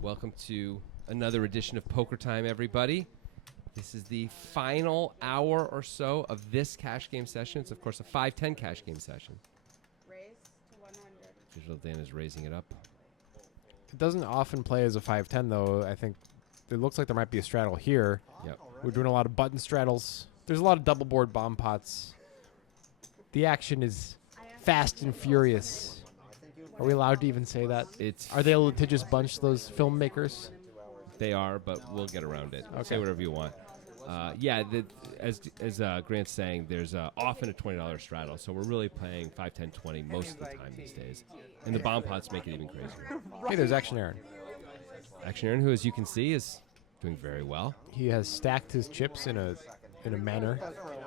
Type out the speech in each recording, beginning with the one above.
Welcome to another edition of Poker Time, everybody. This is the final hour or so of this cash game session. It's, of course, a 5-10 cash game session. Raise to 100. Digital Dan is raising it up. It doesn't often play as a 5-10, though. I think it looks like there might be a straddle here. Yep. We're doing a lot of button straddles. There's a lot of double board bomb pots. The action is fast and furious. Are we allowed to even say that? It's Are they a litigious bunch, those filmmakers? They are, but we'll get around it. Okay. Say whatever you want. As Grant's saying, there's often a $20 straddle, so we're really playing 5, 10, 20 most of the time these days. And the bomb pots make it even crazier. Hey, there's Action Aaron. Action Aaron, who, as you can see, is doing very well. He has stacked his chips in a manner.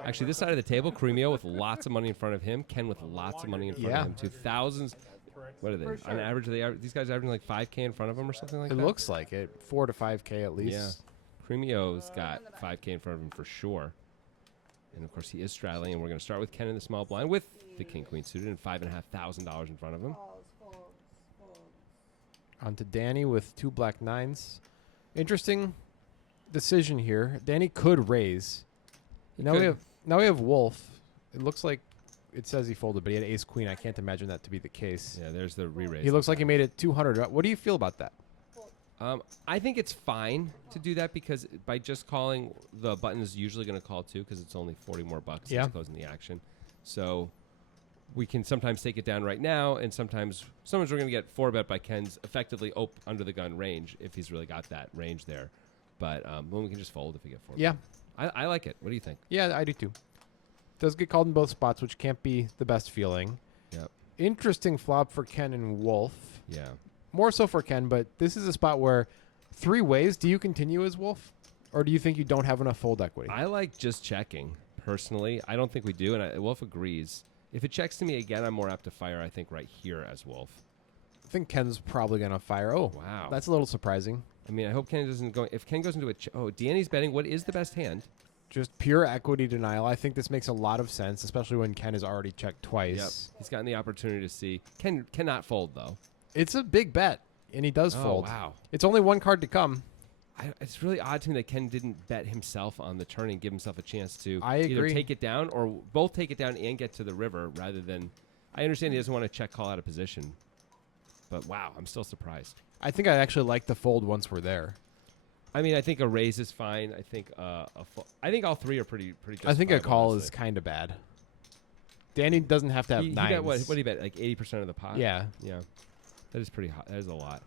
Actually, this side of the table, Cremio with lots of money in front of him, Ken with lots of money in front of him, too. Thousands. What are they? On average, these guys averaging like 5K in front of them or something like that? It looks like it. 4 to 5K at least. Yeah. Cremio's got 5K in front of him for sure. And, of course, he is straddling, and we're going to start with Ken in the small blind with the King-Queen suited and $5,500 in front of him. On to Danny with 2 black nines. Interesting decision here. Danny could raise. Now we have Wolf. It looks like it says he folded, but he had ace queen. I can't imagine that to be the case. Yeah, there's the re-raise. He looks like he made it 200. What do you feel about that? I think it's fine to do that because by just calling, the button is usually going to call too because it's only 40 more bucks since closing the action. So we can sometimes take it down right now, and sometimes we're going to get 4-bet by Ken's effectively under the gun range if he's really got that range there. But then we can just fold if we get 4-bet. Yeah. I like it. What do you think? Yeah, I do too. Does get called in both spots, which can't be the best feeling. Yep. Interesting flop for Ken and Wolf. Yeah. More so for Ken, but this is a spot where 3 ways, do you continue as Wolf? Or do you think you don't have enough fold equity? I like just checking, personally. I don't think we do, and Wolf agrees. If it checks to me again, I'm more apt to fire, I think, right here as Wolf. I think Ken's probably going to fire. Oh, wow. That's a little surprising. I mean, I hope Ken doesn't go. If Ken goes into a Danny's betting, what is the best hand? Just pure equity denial. I think this makes a lot of sense, especially when Ken has already checked twice. Yep. He's gotten the opportunity to see. Ken cannot fold, though. It's a big bet, and he does fold. Wow. It's only 1 card to come. It's really odd to me that Ken didn't bet himself on the turn and give himself a chance to either either take it down or both take it down and get to the river rather than. I understand he doesn't want to check call out of position, but wow, I'm still surprised. I think I actually like the fold once we're there. I mean, I think a raise is fine. I think I think all 3 are pretty. I think a call honestly. is kind of bad. Danny doesn't have to have He nines. bet what did he bet? Like 80% of the pot. Yeah. Yeah, that is pretty hot. That is a lot.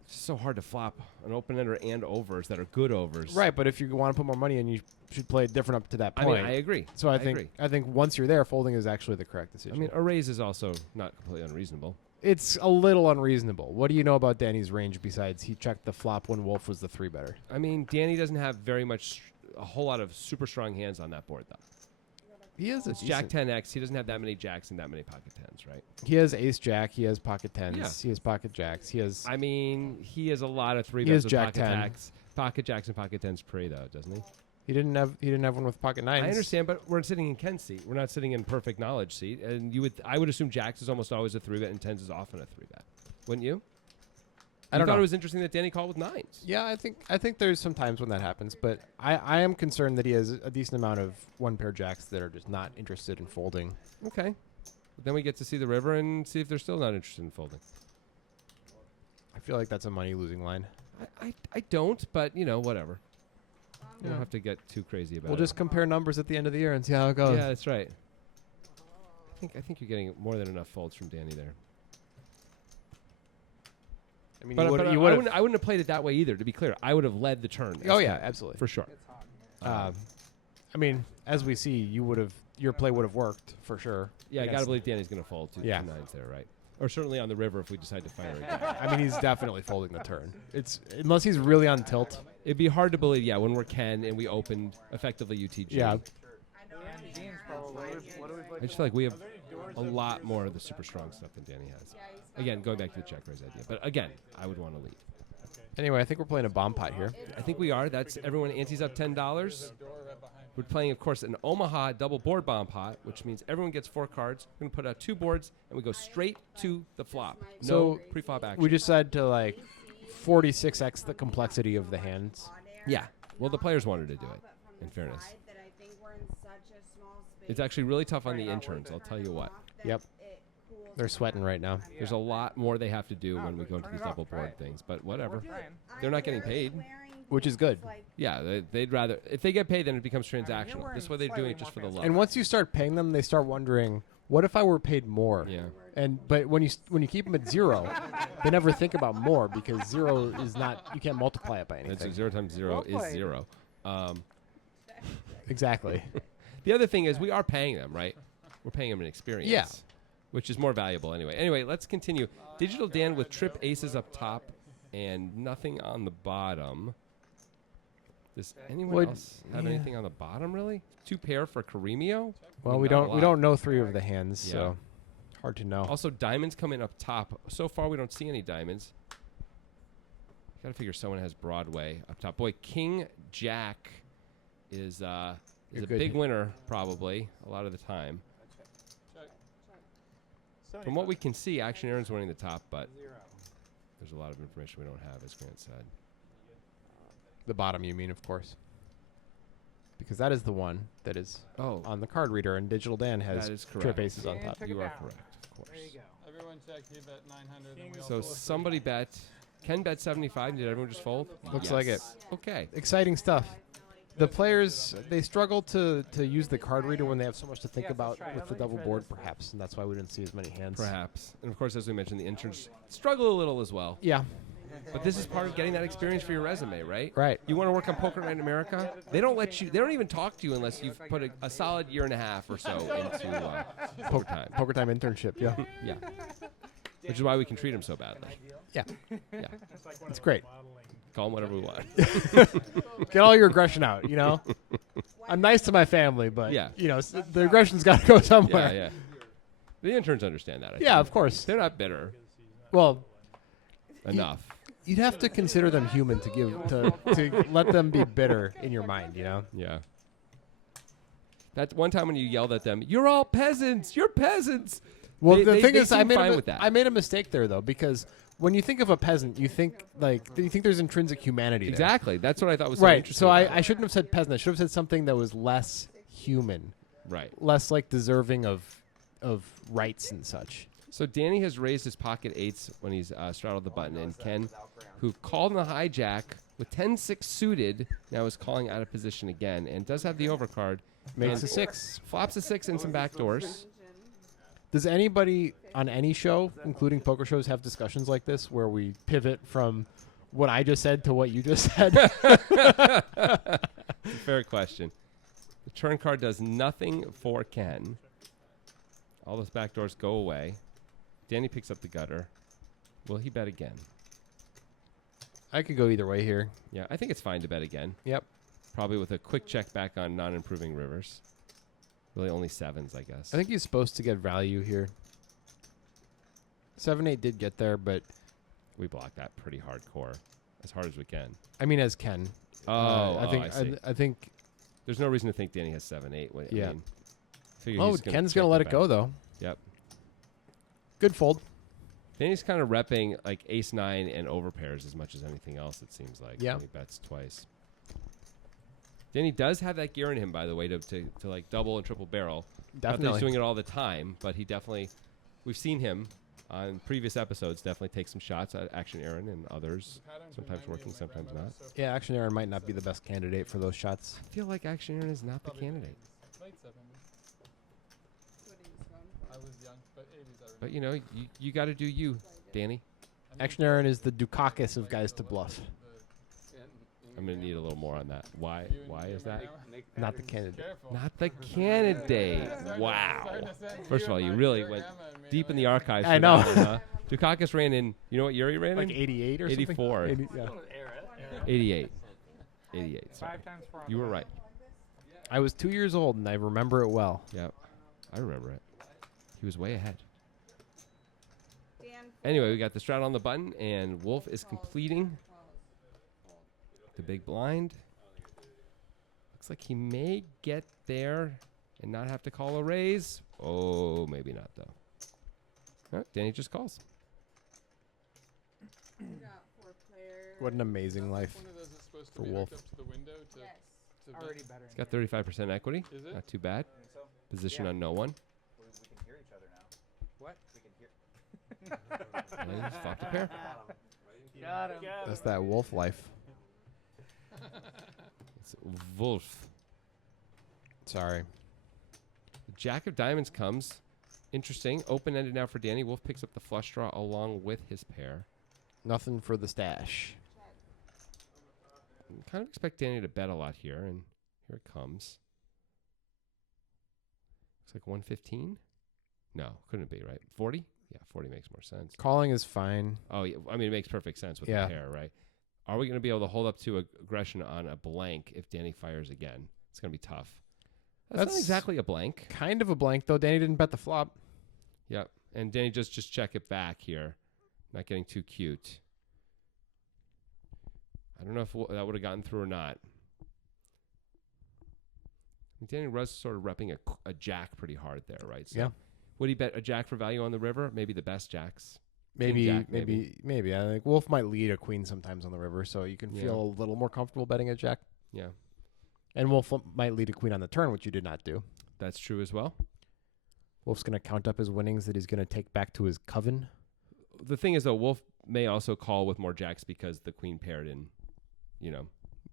It's just so hard to flop an open ender and overs that are good overs. Right, but if you want to put more money in, you should play it different up to that point. I mean, I agree. So I agree. think once you're there, folding is actually the correct decision. I mean, a raise is also not completely unreasonable. it's a little unreasonable. What do you know about Danny's range besides he checked the flop when Wolf was the 3-better? I mean, Danny doesn't have a whole lot of super strong hands on that board, though. He is It's Jack 10X. He doesn't have that many jacks and that many pocket tens, right? He has ace jack. He has pocket tens. Yeah. He has pocket jacks. He has. I mean, he has a lot of 3 He has bets with Jack pocket 10. jacks. Pocket jacks and pocket tens pre, though, doesn't he? He didn't have one with pocket nines. I understand, but we're sitting in Ken's seat. We're not sitting in perfect knowledge seat. And I would assume jacks is almost always a 3-bet and tens is often a 3-bet. Wouldn't you? I don't know. thought it was interesting that Danny called with nines. Yeah, I think there's some times when that happens, but I am concerned that he has a decent amount of 1-pair jacks that are just not interested in folding. Okay. But then we get to see the river and see if they're still not interested in folding. I feel like that's a money-losing line. I don't, but, whatever. You don't have to get too crazy about it. We'll just compare numbers at the end of the year and see how it goes. Yeah, that's right. I think you're getting more than enough folds from Danny there. I mean, But you I would wouldn't have played it that way either, to be clear. I would have led the turn. Oh, yeah, absolutely. For sure. I mean, as we see, your play would have worked for sure. Yeah, I got to believe Danny's going to fold two Yeah. nines there, right? Or certainly on the river if we decide to fire again. I mean, he's definitely folding the turn. It's unless he's really on tilt. It'd be hard to believe, when we're Ken and we opened effectively UTG. Yeah. I just feel like we have a lot more of the super strong stuff than Danny has. Again, going back to the check raise idea. But again, I would want to lead. Anyway, I think we're playing a bomb pot here. I think we are. That's everyone. Ante's up $10. We're playing, of course, an Omaha double board bomb pot, which means everyone gets 4 cards. We're going to put out 2 boards, and we go straight to the flop. So No pre-flop action. We just said to like 46x the complexity of the hands. Yeah. Well, the players wanted to do it, in fairness. It's actually really tough on the interns, I'll tell you what. Yep. They're sweating right now. There's a lot more they have to do when we go into these double board things, but whatever. They're not getting paid. Which is good. Yeah, they'd rather... If they get paid, then it becomes transactional. This way they're doing it just for the love. And once you start paying them, they start wondering, what if I were paid more? Yeah. But when you keep them at 0, they never think about more because 0 is not... You can't multiply it by anything. It's 0 times 0 is 0. Exactly. The other thing is we are paying them, right? We're paying them an experience. Yeah. Which is more valuable anyway. Anyway, let's continue. Digital Dan with trip aces up top and nothing on the bottom. Does anyone else have anything on the bottom, really? 2 pair for Caremio? Well, we don't know 3 of the hands, so hard to know. Also, diamonds come in up top. So far, we don't see any diamonds. Got to figure someone has Broadway up top. Boy, King Jack is a big winner, probably, a lot of the time. From what we can see, Action Aaron's winning the top, but there's a lot of information we don't have, as Grant said. The bottom, you mean, of course. Because that is the one that is on the card reader, and Digital Dan has trip aces on top. You are correct, of course. There you go. Everyone check, he bet 900. So somebody bet, Ken bet 75. Did everyone just fold? Looks like it. Okay. Exciting stuff. The players, they struggle to use the card reader when they have so much to think about with the double board, perhaps, and that's why we didn't see as many hands. Perhaps. And, of course, as we mentioned, the interns struggle a little as well. Yeah. But this is part of getting that experience for your resume, right? Right. You want to work on Poker Night in America? They don't let you. They don't even talk to you unless you've put a solid year and a half or so into Poker Time. Poker Time internship, yeah. Yeah. Which is why we can treat them so badly. Yeah. Yeah. It's great. Call them whatever we want. Get all your aggression out, you know? I'm nice to my family, but, Yeah. you know, the aggression's got to go somewhere. Yeah, yeah. The interns understand that, I think. Of course. They're not bitter Well, enough. you'd have to consider them human to let them be bitter in your mind, you know? Yeah. That one time when you yelled at them, "You're all peasants! You're peasants!" Well, the thing is, I I made a mistake there, though, because when you think of a peasant, you think there's intrinsic humanity there. Exactly. That's what I thought was so Right. interesting. So I shouldn't have said peasant. I should have said something that was less human, Right. less like deserving of rights and such. So Danny has raised his pocket 8s when he's straddled the button, and Ken, who called in the hijack with 10-6 suited, now is calling out of position again, and does have the overcard. Makes and a 6. Flops a 6 and some backdoors. Does anybody on any show, including poker shows, have discussions like this where we pivot from what I just said to what you just said? Fair question. The turn card does nothing for Ken. All those backdoors go away. Danny picks up the gutter. Will he bet again? I could go either way here. Yeah, I think it's fine to bet again. Yep. Probably with a quick check back on non-improving rivers. Really only 7s, I guess. I think he's supposed to get value here. 7-8 did get there, but we block that pretty hardcore, as hard as we can. I mean, as Ken. I see. I think. There's no reason to think Danny has 7-8. Yeah. Ken's gonna let it go though. Yep. Good fold. Danny's kind of repping like ace-9 and overpairs as much as anything else. It seems like. Yeah. When he bets twice. Danny does have that gear in him, by the way, to like double and triple barrel. Not that Definitely. he's doing it all the time, but he definitely. We've seen him on previous episodes definitely take some shots at Action Aaron and others. Sometimes working, sometimes not. Yeah, Action Aaron might not be the best candidate for those shots. I feel like Action Aaron is not the candidate. But you know, you got to do you, Danny. Action Aaron is the Dukakis of guys to bluff. I'm gonna need a little more on that. Why is that? Not the candidate. Not the candidate. Wow. First of all, you really went deep in the archives. I know. That one, huh? Dukakis ran in. You know what year he ran Like in? 88 or 84. something? Yeah. 88. 88. Sorry. You were right. I was 2 years old, and I remember it well. Yep. I remember it. He was way ahead. Anyway, we got the straddle on the button, and Wolf is completing the big blind. Looks Looks like he may get there and not have to call a raise. Oh, maybe not, though. Oh, Danny just calls. We got 4 players. What an amazing life. One of those is supposed to for be Wolf. hooked up to the window to, Yes. to Already vent. better. He's got 35% equity. Is it? Not too bad. Think so? Position Yeah. on no one. We can hear each other now. What? We can hear. And he just flopped a pair. Got him. That's that wolf life. It's Wolf. Sorry. Jack of diamonds comes. Interesting. Open-ended now for Danny. Wolf picks up the flush draw along with his pair. Nothing for the stash. Kind of expect Danny to bet a lot here, and here it comes. Looks like 115. No, couldn't be, right? 40? Yeah, 40 makes more sense. Calling is fine. Oh, yeah. I mean, it makes perfect sense with Yeah. the pair, right? Are we going to be able to hold up to aggression on a blank if Danny fires again? It's going to be tough. That's not That's- exactly a blank. Kind of a blank, though. Danny didn't bet the flop. Yep. And Danny just check it back here. Not getting too cute. I don't know if that would have gotten through or not. Danny was sort of repping a jack pretty hard there, right? So Yeah. Would he bet a jack for value on the river? Maybe the best jacks. Maybe, jack, maybe. I think Wolf might lead a queen sometimes on the river, so you can Yeah. feel a little more comfortable betting a jack. Yeah, And Wolf might lead a queen on the turn, which you did not do. that's true as well. Wolf's going to count up his winnings that he's going to take back to his coven. The thing is, though, Wolf may also call with more jacks because the queen paired in, he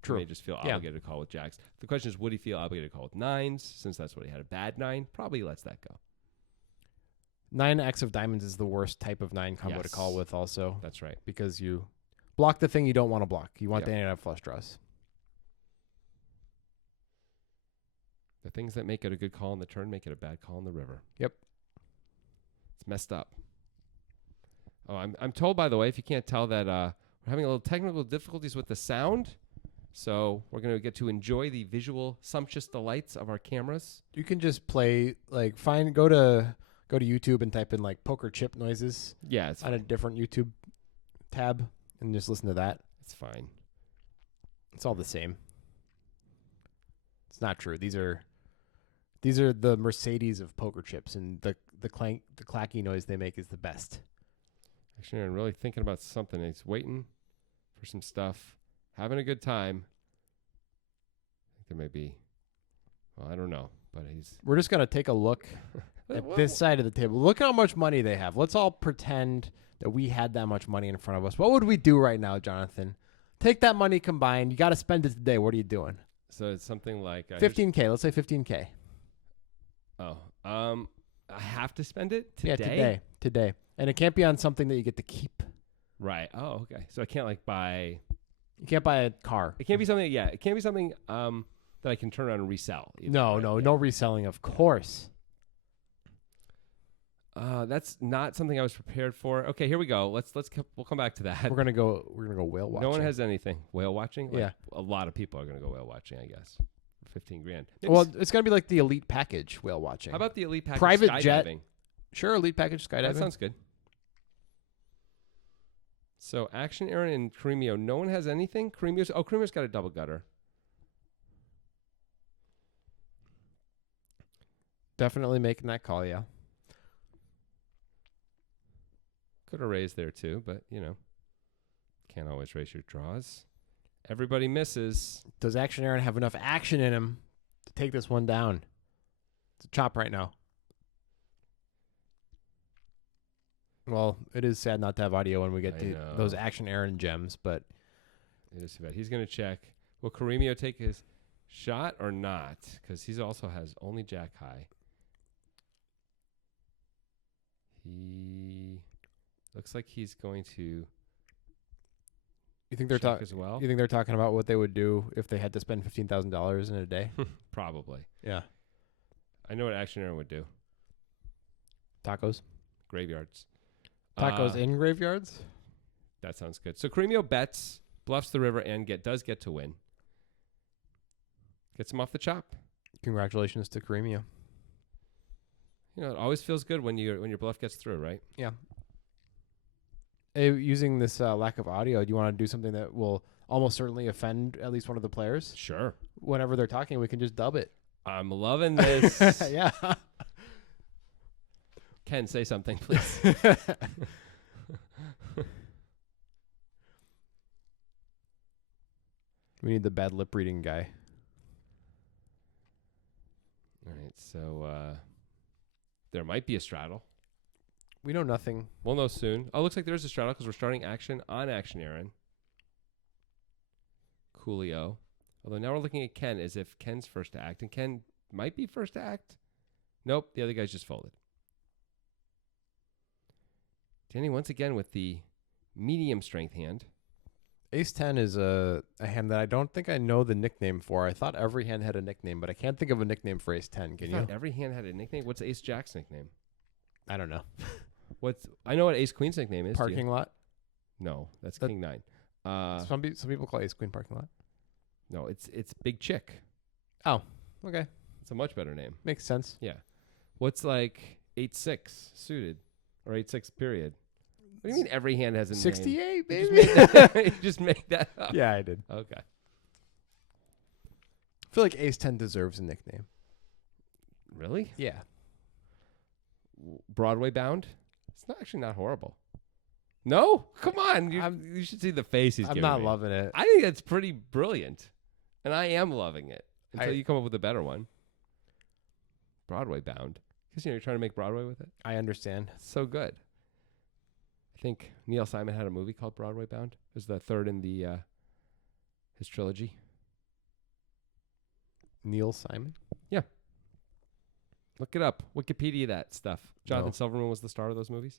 True. may just feel Yeah. obligated to call with jacks. The question is, would he feel obligated to call with nines since that's what he had a bad nine? Probably lets that go. 9x of diamonds is the worst type of 9 combo to Yes. call with also That's right. because you block the thing you don't want to block. You want Yep. Danny to have flush draws. The things that make it a good call on the turn make it a bad call on the river. Yep. It's messed up. Oh, I'm told, by the way, if you can't tell, that we're having a little technical difficulties with the sound. So we're going to get to enjoy the visual sumptuous delights of our cameras. You can just play go to YouTube and type in like poker chip noises Yeah, it's on a different YouTube tab and just listen to that. it's fine. It's all the same. It's not true. These are the Mercedes of poker chips, and the clacky noise they make is the best. Actually, I'm really thinking about something. He's waiting for some stuff, having a good time. I think there may be, well, I don't know, but he's We're just gonna take a look at this side of the table. Look how much money they have. Let's all pretend that we had that much money in front of us. What would we do right now, Jonathan? Take that money combined. You got to spend it today. What are you doing? So it's something like 15K. Let's say 15K. I have to spend it today. Yeah, today. And it can't be on something that you get to keep. Right. Oh, okay. So I can't buy. You can't buy a car. It can't be something. Yeah, it can't be something that I can turn around and resell. either, No, right? no reselling, of course. That's not something I was prepared for. Okay, here we go. We'll come back to that. We're gonna go whale watching. No one has anything. Whale watching? Yeah. A lot of people are going to go whale watching, I guess. For 15 grand. Well, it's gonna be like the elite package whale watching. How about the elite package private skydiving? jet? Sure, elite package skydiving. That sounds good. So Action Aaron and Cremio. No one has anything? Cremio's got a double gutter. Definitely making that call, yeah. Could have raised there too, but can't always raise your draws. Everybody misses. Does Action Aaron have enough action in him to take this one down? It's a chop right now. Well, it is sad not to have audio when we get I to know. those Action Aaron gems, but It is too bad. He's going to check. Will Cremio take his shot or not? Because he also has only jack high. He looks like he's going to you think they're check talking? as well. You think they're talking about what they would do if they had to spend $15,000 in a day? Probably. Yeah, I know what Action Aaron would do. tacos, Graveyards. tacos in graveyards. That sounds good. So Cremio bets, bluffs the river, and does get to win. Gets him off the chop. Congratulations to Cremio. It always feels good when your bluff gets through, right? Yeah. Hey, using this lack of audio, do you want to do something that will almost certainly offend at least one of the players? Sure. whenever they're talking, we can just dub it. I'm loving this. Yeah. Ken, say something, please. We need the bad lip reading guy. All right, so there might be a straddle. We know nothing. We'll know soon. Oh, looks like there's a straddle because we're starting action on Action Aaron. Coolio. Although now we're looking at Ken as if Ken's first to act, and Ken might be first to act. Nope, the other guy's just folded. Danny once again with the medium strength hand. Ace 10 is a hand that I don't think I know the nickname for. I thought every hand had a nickname, but I can't think of a nickname for Ace 10. Can you? Every hand had a nickname. What's Ace Jack's nickname? I don't know. I know what Ace Queen's nickname is. Parking lot? No, that's King 9. Some people call Ace Queen parking lot. No, it's Big Chick. Oh, okay. It's a much better name. Makes sense. Yeah. What's like 8-6 suited or 8-6 period? What do you mean every hand has a 68, name? baby. You just made that up. Yeah, I did. Okay. I feel like Ace 10 deserves a nickname. Really? Yeah. Broadway bound? It's not horrible. No? Come on. You should see the face he's I'm giving not me. loving it. I think that's pretty brilliant. And I am loving it until you come up with a better one. Broadway bound. Because you're trying to make Broadway with it. I understand. It's so good. I think Neil Simon had a movie called Broadway Bound. It was the third in his trilogy. Neil Simon? Yeah. Look it up. Wikipedia that stuff. Jonathan No. Silverman was the star of those movies.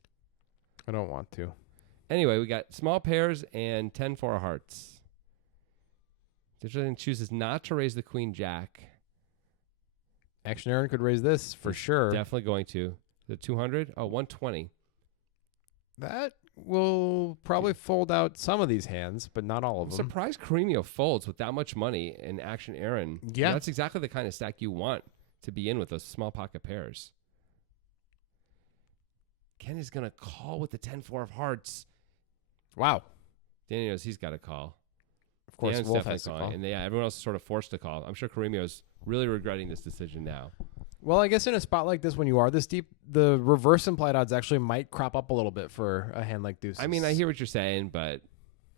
I don't want to. Anyway, we got small pairs and 10-4 of hearts. Digital chooses not to raise the Queen Jack. Action Aaron could raise this for sure. Definitely going to. The 200? Oh, 120. That will probably fold out some of these hands, but not all of I'm them. surprised Caremio folds with that much money in Action Aaron. Yeah. That's exactly the kind of stack you want to be in with those small pocket pairs. Ken is going to call with the 10-4 of hearts. Wow. Danny knows he's got to call. Of course, Dan's Wolf definitely has to calling. call. And everyone else is sort of forced to call. I'm sure Caremio's really regretting this decision now. Well, I guess in a spot like this, when you are this deep, the reverse implied odds actually might crop up a little bit for a hand like deuces. I mean, I hear what you're saying, but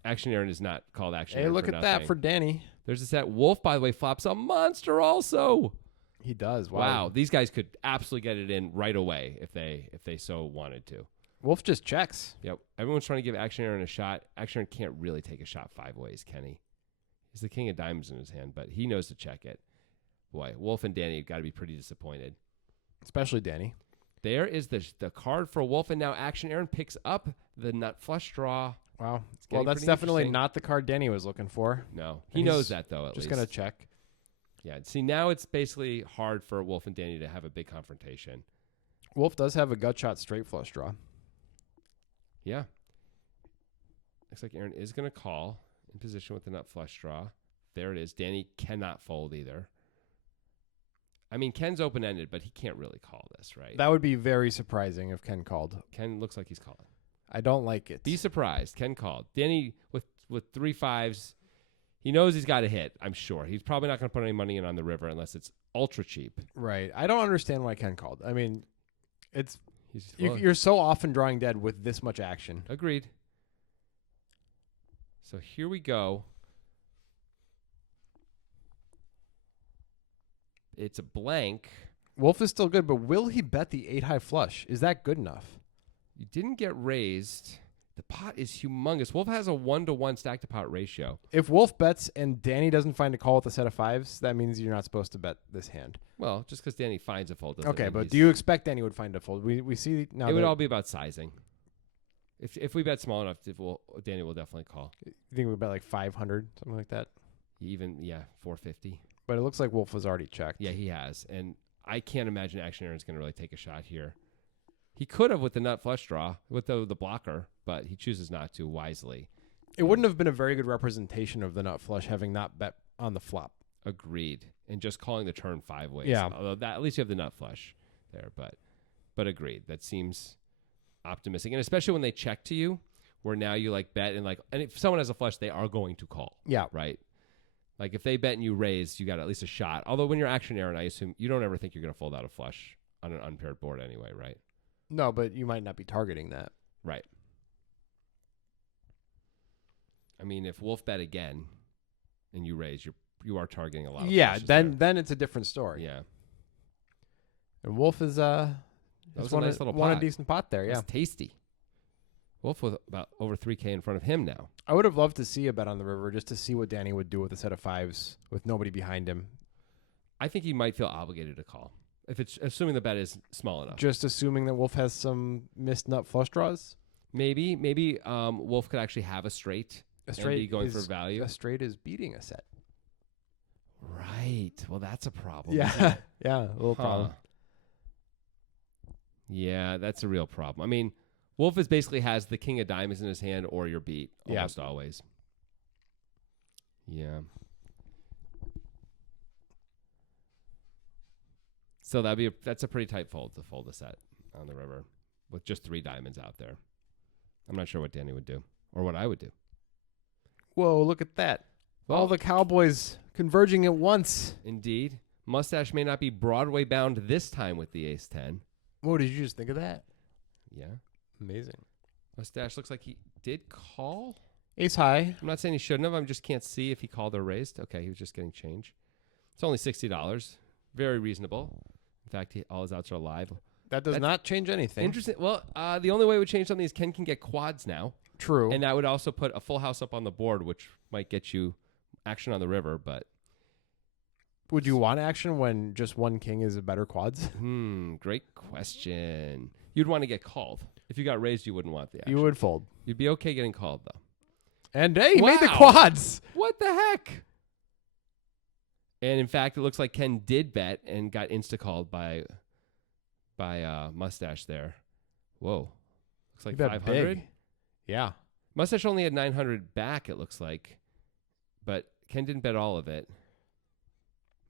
Action Aaron is not called Action Hey, Aaron look for at nothing. that for Danny. There's a set. Wolf, by the way, flops a monster also. He does. Wow. These guys could absolutely get it in right away if they so wanted to. Wolf just checks. Yep. Everyone's trying to give Action Aaron a shot. Action Aaron can't really take a shot 5 ways, Kenny. He's the king of diamonds in his hand, but he knows to check it. Boy, Wolf and Danny have got to be pretty disappointed. Especially Danny. There is the card for Wolf, and now Action Aaron picks up the nut flush draw. Wow. Well, getting that's pretty definitely interesting. not the card Danny was looking for. No, he And knows he's that, though, at Just least. going to check. Yeah, see, now it's basically hard for Wolf and Danny to have a big confrontation. Wolf does have a gut shot straight flush draw. Yeah. Looks like Aaron is going to call in position with the nut flush draw. There it is. Danny cannot fold either. I mean, Ken's open-ended, but he can't really call this, right? That would be very surprising if Ken called. Ken looks like he's calling. I don't like it. Be surprised. Ken called. Danny, with 3 5s, he knows he's got a hit, I'm sure. He's probably not going to put any money in on the river unless it's ultra cheap. Right. I don't understand why Ken called. I mean, it's He's you're so often drawing dead with this much action. Agreed. So here we go. It's a blank. Wolf is still good, but will he bet the 8 high flush? Is that good enough? You didn't get raised. The pot is humongous. Wolf has a 1-to-1 stack to pot ratio. If Wolf bets and Danny doesn't find a call with a set of 5s, that means you're not supposed to bet this hand. Well, just because Danny finds a fold doesn't Okay, mean but he's- do you expect Danny would find a fold? We see now. It would that- all be about sizing. If we bet small enough, Danny will definitely call. You think we bet like 500, something like that? Even 450. But it looks like Wolf was already checked. Yeah, he has, and I can't imagine Action Aaron's going to really take a shot here. He could have with the nut flush draw with the blocker, but he chooses not to wisely. It wouldn't have been a very good representation of the nut flush having not bet on the flop. Agreed, and just calling the turn 5 ways. Yeah. Although that at least you have the nut flush there, but agreed. That seems optimistic, and especially when they check to you, where now you like bet and if someone has a flush, they are going to call. Yeah. Right. Like if they bet and you raise, you got at least a shot. Although when you're action Aaron, I assume you don't ever think you're going to fold out a flush on an unpaired board anyway, right? No, but you might not be targeting that. Right. I mean, if Wolf bet again and you raise, you are targeting a lot of Yeah, flushes then there. it's a different story. Yeah. And Wolf is That was a nice little won a pot. decent pot there. Yeah, That's tasty. Wolf with about over 3K in front of him now. I would have loved to see a bet on the river just to see what Danny would do with a set of fives with nobody behind him. I think he might feel obligated to call if it's assuming the bet is small enough. Just assuming that Wolf has some missed nut flush draws. Maybe Wolf could actually have a straight. A And straight be going is, for value. A straight is beating a set. Right. Well, that's a problem. Yeah, isn't it? yeah, a little problem. Yeah, that's a real problem. I mean, Wolf is basically has the king of diamonds in his hand or your beat Yeah. almost always. Yeah. So that's a pretty tight fold to fold a set on the river with just 3 diamonds out there. I'm not sure what Danny would do or what I would do. Whoa, look at that. Well, All the Cowboys converging at once. Indeed. Mustache may not be Broadway bound this time with the ace-10. Whoa, did you just think of that? Yeah. Amazing. Mustache looks like he did call. Ace high. I'm not saying he shouldn't have. I just can't see if he called or raised. Okay, he was just getting change. It's only $60. Very reasonable. In fact, all his outs are live. That does That's not change anything. Interesting. Well, the only way it would change something is Ken can get quads now. True. And that would also put a full house up on the board, which might get you action on the river. But would you want action when just one king is a better quads? Great question. You'd want to get called. If you got raised, you wouldn't want the action. You would fold. You'd be okay getting called, though. And hey, he made the Wow. quads. What the heck? And in fact, it looks like Ken did bet and got insta-called by Mustache there. Whoa. Looks like You bet 500. big. Yeah. Mustache only had 900 back, it looks like. But Ken didn't bet all of it.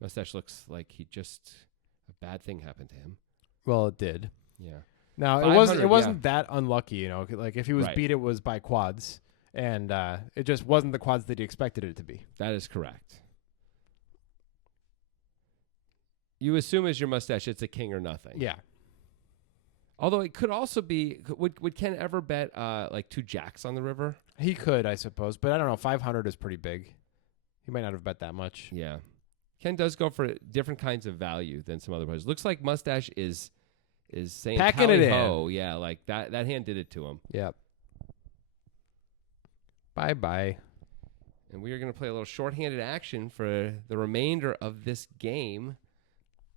Mustache looks like a bad thing happened to him. Well, it did. Yeah. Now, 500, it wasn't that unlucky, you know. Like if he was Right. beat, it was by quads. And it just wasn't the quads that he expected it to be. That is correct. You assume as your Mustache it's a king or nothing. Yeah. Although it could also be, would Ken ever bet like 2 jacks on the river? He could, I suppose. But I don't know. 500 is pretty big. He might not have bet that much. Yeah. Ken does go for different kinds of value than some other players. Looks like Mustache is saying Packing it in. ho. Yeah, like that hand did it to him. Yep. Bye-bye. And we are going to play a little shorthanded action for the remainder of this game.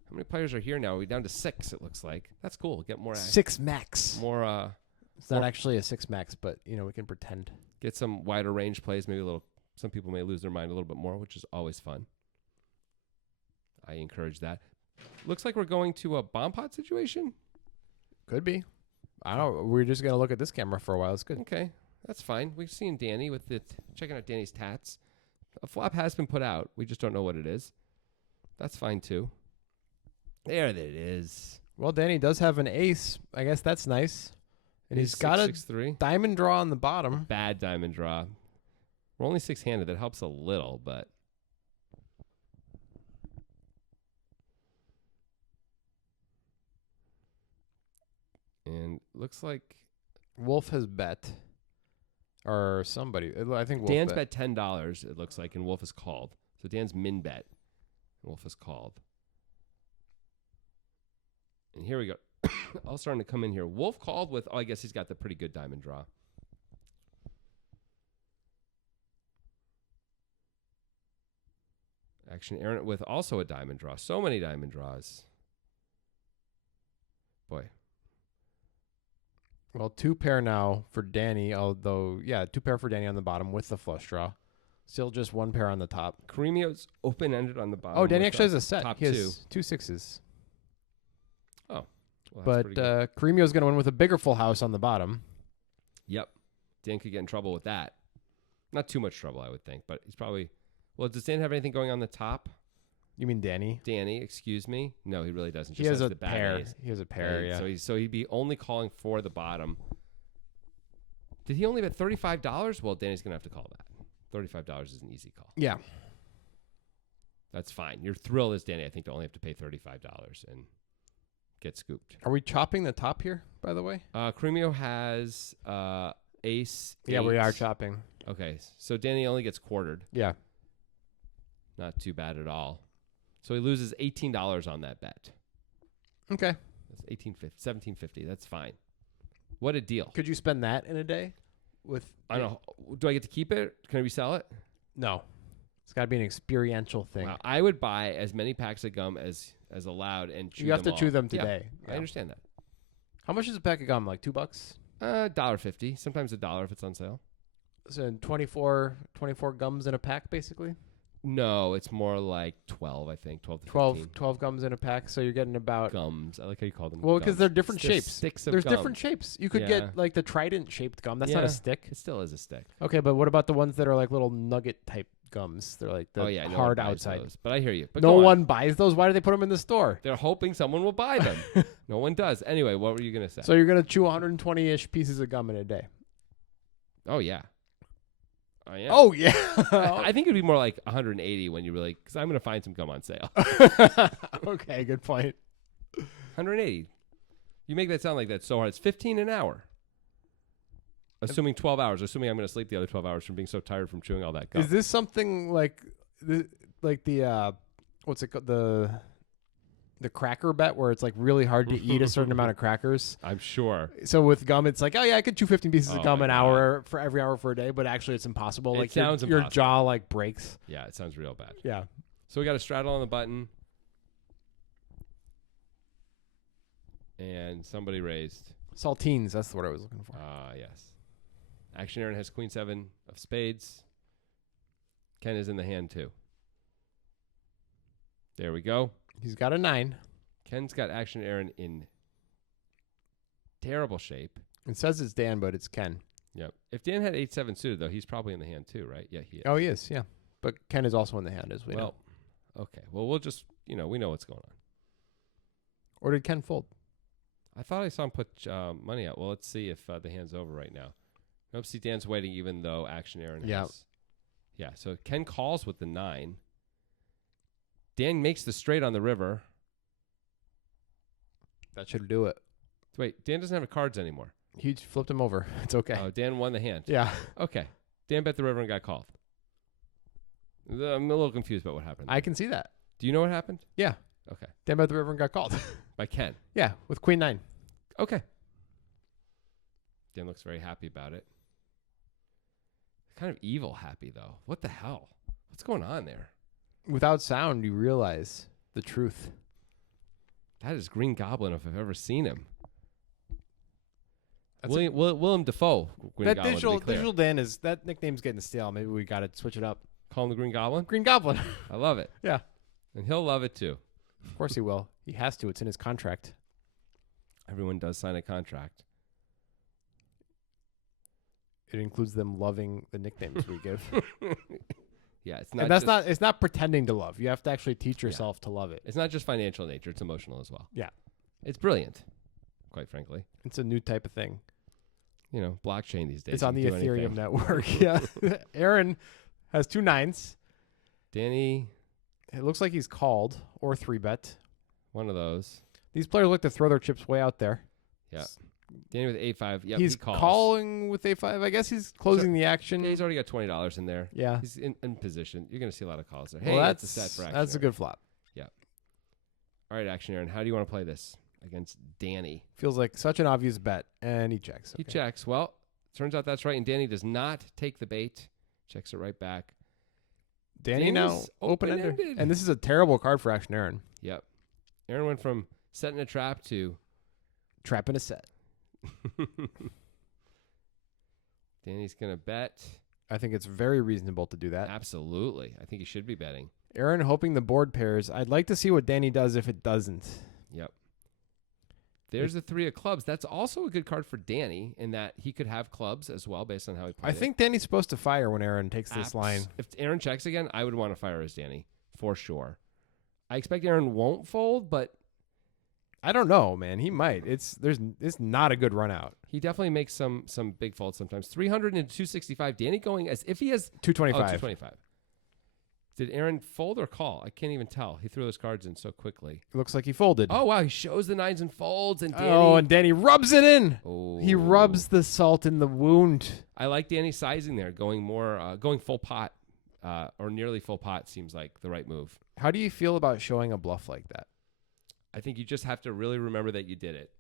How many players are here now? We're down to 6, it looks like. That's cool. Get more 6 max. more It's not actually a 6 max, but, you know, we can pretend. get some wider range plays, maybe some people may lose their mind a little bit more, which is always fun. I encourage that. Looks like we're going to a bomb pot situation. Could be. I don't know. We're just going to look at this camera for a while. It's good. Okay, that's fine. We've seen Danny with checking out Danny's tats. A flop has been put out. We just don't know what it is. That's fine too. There it is. Well, Danny does have an ace. I guess that's nice. And he's got a 6-6-3. diamond draw on the bottom. Bad diamond draw. We're only 6-handed. That helps a little, but and looks like Wolf has bet. Or somebody. I think Wolf Dan's bet $10. It looks like, and Wolf is called. So Dan's min bet. Wolf is called. And here we go. All starting to come in here. Wolf called with, I guess he's got the pretty good diamond draw. Action Aaron with also a diamond draw. So many diamond draws. Boy. Well, 2 pair now for Danny, although, 2 pair for Danny on the bottom with the flush draw. Still just 1 pair on the top. Caremio's open-ended on the bottom. Oh, Danny with actually the has a set. Top He has 2. 2 sixes. Oh. Well, that's But pretty good. Caremio's going to win with a bigger full house on the bottom. Yep. Dan could get in trouble with that. Not too much trouble, I would think, but he's probably... Well, does Dan have anything going on the top? You mean Danny? Danny, excuse me. No, he really doesn't. He Just has a the bad pair. ace. He has a pair, Right? yeah. So he'd be only calling for the bottom. Did he only bet $35? Well, Danny's going to have to call that. $35 is an easy call. Yeah. That's fine. Your thrill is, Danny, I think, to only have to pay $35 and get scooped. Are we chopping the top here, by the way? Cremio has ace. Yeah, we are eight. chopping. Okay, so Danny only gets quartered. Yeah. Not too bad at all. So he loses $18 on that bet. Okay. That's $17.50. That's fine. What a deal. Could you spend that in a day? With I don't know. Do I get to keep it? Can I resell it? No. It's got to be an experiential thing. Wow. I would buy as many packs of gum as allowed and chew them. You have to all. chew them Yeah, today. I understand that. How much is a pack of gum? Like $2? $1.50. Sometimes $1 if it's on sale. So 24 gums in a pack, basically? No, it's more like 12, I think. 12 to 15. 12 gums in a pack, so you're getting about... Gums. I like how you call them Well, because gums. they're different They're shapes. Sticks of There's gum. different shapes. You could Yeah. get like the trident-shaped gum. That's not Yeah. a stick. It still is a stick. Okay, but what about the ones that are like little nugget-type gums? They're like the No one hard buys outside. those. But I hear you. But No go on. one buys those? Why do they put them in the store? They're hoping someone will buy them. No one does. Anyway, what were you going to say? So you're going to chew 120-ish pieces of gum in a day. Oh, yeah. Oh, yeah. Oh, yeah. I think it'd be more like 180 when you really, because I'm going to find some gum on sale. Okay, good point. 180. You make that sound like that's so hard. It's 15 an hour. Assuming 12 hours. Assuming I'm going to sleep the other 12 hours from being so tired from chewing all that gum. Is this something like the what's it called, the cracker bet, where it's like really hard to eat a certain amount of crackers? I'm sure. So with gum, it's like, oh yeah, I could chew 15 pieces Oh of gum my an God. hour for every hour for a day, but actually it's impossible. It Like sounds your impossible. jaw like breaks. Yeah, it sounds real bad. Yeah. So we got a straddle on the button. And somebody raised. Saltines, that's what I was looking for. Yes. Action Aaron has Queen 7 of spades. Ken is in the hand too. There we go. He's got a 9. Ken's got Action Aaron in terrible shape. It says it's Dan, but it's Ken. Yep. If Dan had 8-7 suited, though, he's probably in the hand too, right? Yeah, he is. Oh, he is, yeah. But Ken is also in the hand, as we know. Okay. Well, we'll just, we know what's going on. Or did Ken fold? I thought I saw him put money out. Well, let's see if the hand's over right now. Nope, see, Dan's waiting even though Action Aaron Yeah. has. Yeah, so Ken calls with the 9. Dan makes the straight on the river. That should do it. Wait, Dan doesn't have cards anymore. He flipped him over. It's okay. Oh, Dan won the hand. Yeah. Okay. Dan bet the river and got called. I'm a little confused about what happened. I can see that. Do you know what happened? Yeah. Okay. Dan bet the river and got called. By Ken. Yeah, with Queen 9. Okay. Dan looks very happy about it. Kind of evil happy, though. What the hell? What's going on there? Without sound, you realize the truth. That is Green Goblin if I've ever seen him. That's Willem Dafoe. Green that Goblin, to be clear. digital Dan is, that nickname's getting stale. Maybe we got to switch it up. Call him the Green Goblin? Green Goblin. I love it. Yeah. And he'll love it, too. Of course he will. He has to. It's in his contract. Everyone does sign a contract. It includes them loving the nicknames we give. Yeah, it's not And that's just, it's not pretending to love. You have to actually teach yourself to love it. It's not just financial nature, it's emotional as well. Yeah. It's brilliant, quite frankly. It's a new type of thing. Blockchain these days. It's you on can the do Ethereum anything. network. Yeah. Aaron has 2 9s. Danny, It looks like he's called or 3-bet. one of those. These players like to throw their chips way out there. Yeah. Danny with 8-5. Yep, He's he calls. calling with A5. I guess he's closing the action. Yeah, he's already got $20 in there. Yeah. He's in position. You're going to see a lot of calls there. Well, Hey, that's a set for Action that's a Aaron. good flop. All right, Action Aaron, how do you want to play this against Danny? Feels like such an obvious bet, and he checks. He Okay. checks. Well, turns out that's right, and Danny does not take the bait. Checks it right back. Danny now Danny's open-ended. open-ended. And this is a terrible card for Action Aaron. Yep. Aaron went from setting a trap to Trap in a set. Danny's going to bet. I think it's very reasonable to do that. Absolutely. I think he should be betting. Aaron hoping the board pairs. I'd like to see what Danny does if it doesn't. Yep. There's the 3 of clubs. That's also a good card for Danny in that he could have clubs as well based on how he plays. I think Danny's supposed to fire when Aaron takes this line. If Aaron checks again, I would want to fire as Danny for sure. I expect Aaron won't fold, but I don't know, man. He might. It's not a good run out. he definitely makes some big folds sometimes. 300 and 265. Danny going as if he has 225. 225. Did Aaron fold or call? I can't even tell. He threw those cards in so quickly. It looks like he folded. Oh, wow. He shows the 9s and folds. And Danny. Oh, and Danny rubs it in. Oh. He rubs the salt in the wound. I like Danny's sizing there. Going going full pot or nearly full pot seems like the right move. How do you feel about showing a bluff like that? I think you just have to really remember that you did it.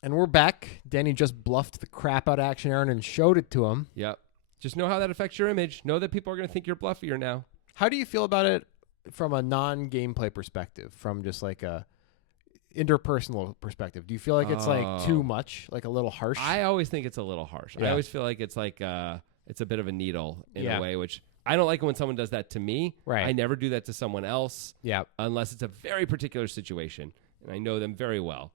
And we're back. Danny just bluffed the crap out of Action Aaron and showed it to him. Yep. Just know how that affects your image. Know that people are going to think you're bluffier now. How do you feel about it from a non-gameplay perspective, from just like a interpersonal perspective? Do you feel like it's like too much, like a little harsh? I always think it's a little harsh. Yeah. I always feel like it's like it's a bit of a needle in Yeah. a way, which I don't like it when someone does that to me. Right. I never do that to someone else Yeah. unless it's a very particular situation and I know them very well.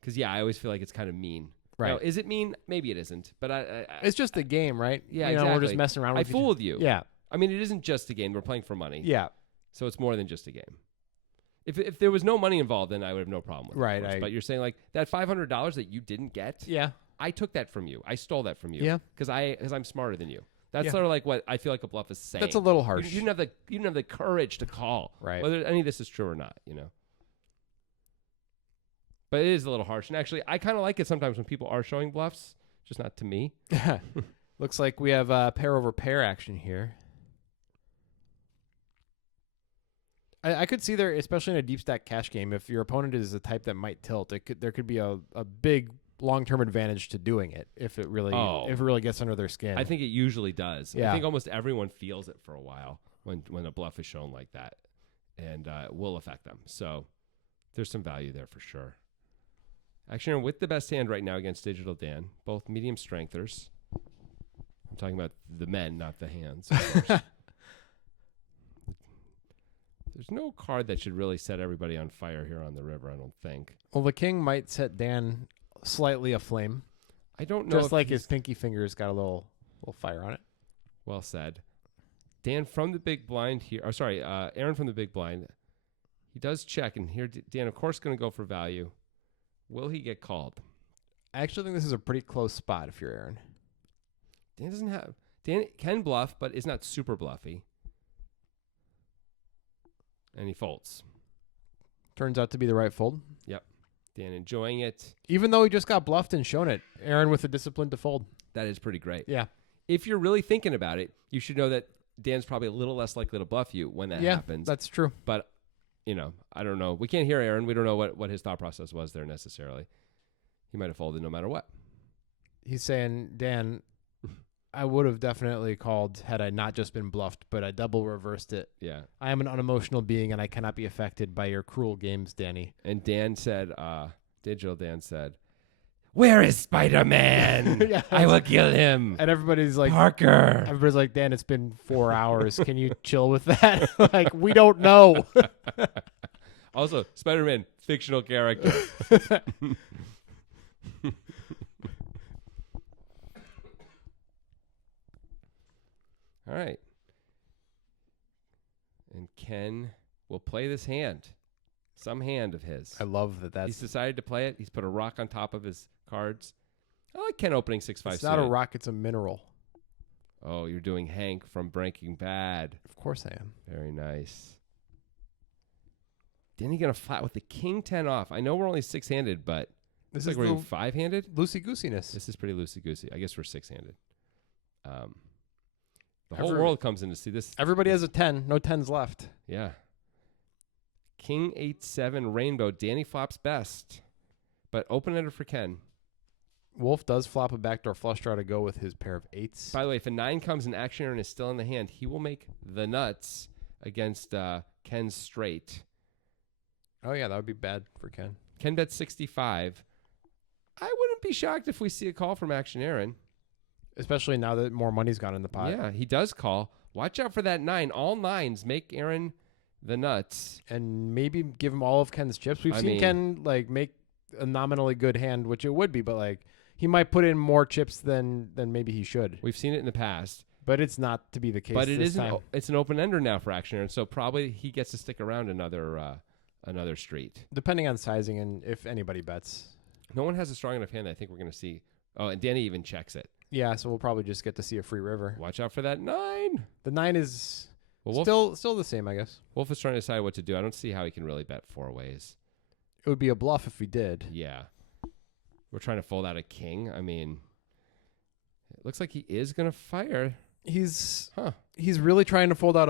Because, I always feel like it's kind of mean. Right. Now, is it mean? Maybe it isn't. But I It's just a game, right? Yeah, you know, exactly. we're just messing around I with each other. fooled you. Yeah. I mean, it isn't just a game. We're playing for money. Yeah. So it's more than just a game. If there was no money involved, then I would have no problem with it. Right, of course. But you're saying like that $500 that you didn't get, Yeah. I took that from you. I stole that from you. Yeah. Because I'm smarter than you. That's Yeah. sort of like what I feel like a bluff is saying. That's a little harsh. You didn't have the courage to call. Right. Whether any of this is true or not, you know. But it is a little harsh. And actually, I kind of like it sometimes when people are showing bluffs, just not to me. Looks like we have pair over pair action here. I could see there, especially in a deep stack cash game, if your opponent is the type that might tilt, there could be a big long-term advantage to doing it if it really gets under their skin. I think it usually does. Yeah. I think almost everyone feels it for a while when a bluff is shown like that, and it will affect them. So there's some value there for sure. Actually, with the best hand right now against Digital Dan, both medium strengthers. I'm talking about the men, not the hands. Of course. There's no card that should really set everybody on fire here on the river, I don't think. Well, the king might set Dan slightly aflame. I don't know. Just like his pinky fingers got a little fire on it. Well said. Dan from the big blind here. Oh, sorry, Aaron from the big blind. He does check, and here Dan, of course, going to go for value. Will he get called? I actually think this is a pretty close spot if you're Aaron. Dan can bluff, but is not super bluffy. And he folds. Turns out to be the right fold. Yep. Dan enjoying it. Even though he just got bluffed and shown it, Aaron with the discipline to fold. That is pretty great. Yeah. If you're really thinking about it, you should know that Dan's probably a little less likely to bluff you when that happens. That's true. But, I don't know. We can't hear Aaron. We don't know what his thought process was there necessarily. He might have folded no matter what. He's saying, Dan, I would have definitely called had I not just been bluffed, but I double reversed it. Yeah. I am an unemotional being, and I cannot be affected by your cruel games, Danny. And Dan said, Digital Dan said, "Where is Spider-Man? Yeah. I will kill him." And everybody's like, Parker. Everybody's like, Dan, it's been 4 hours. Can you chill with that? Like, we don't know. Also, Spider-Man, fictional character. All right. And Ken will play this hand. Some hand of his. I love that. He's decided to play it. He's put a rock on top of his cards. I like Ken opening 6-5 It's not a rock, it's a mineral. Oh, you're doing Hank from Breaking Bad. Of course I am. Very nice. Then he gonna flat with the king 10 off. I know we're only 6-handed, but This it's is like we're the 5-handed. loosey-goosiness. This is pretty loosey goosey. I guess we're 6-handed. The whole world comes in to see this. Everybody has a 10. No 10s left. Yeah. King 8-7 rainbow. Danny flops best, but open-ended for Ken. Wolf does flop a backdoor flush draw to go with his pair of 8s. By the way, if a 9 comes and action and is still in the hand, he will make the nuts against Ken's straight. Oh, yeah, that would be bad for Ken. Ken bets 65. I wouldn't be shocked if we see a call from Action Aaron. Especially now that more money's gone in the pot. Yeah, he does call. Watch out for that 9. All 9s make Aaron the nuts. And maybe give him all of Ken's chips. We've seen mean, Ken like make a nominally good hand, which it would be, but like he might put in more chips than maybe he should. We've seen it in the past. But it's not to be the case. But it this isn't. time. It's an open ender now for Action Aaron, so probably he gets to stick around another street. Depending on sizing and if anybody bets. No one has a strong enough hand that I think we're going to see. Oh, and Danny even checks it. Yeah, so we'll probably just get to see a free river. Watch out for that 9. The 9 is Well, still the same, I guess. Wolf is trying to decide what to do. I don't see how he can really bet 4 ways. It would be a bluff if we did. Yeah. We're trying to fold out a king. I mean, it looks like he is going to fire. He's really trying to fold out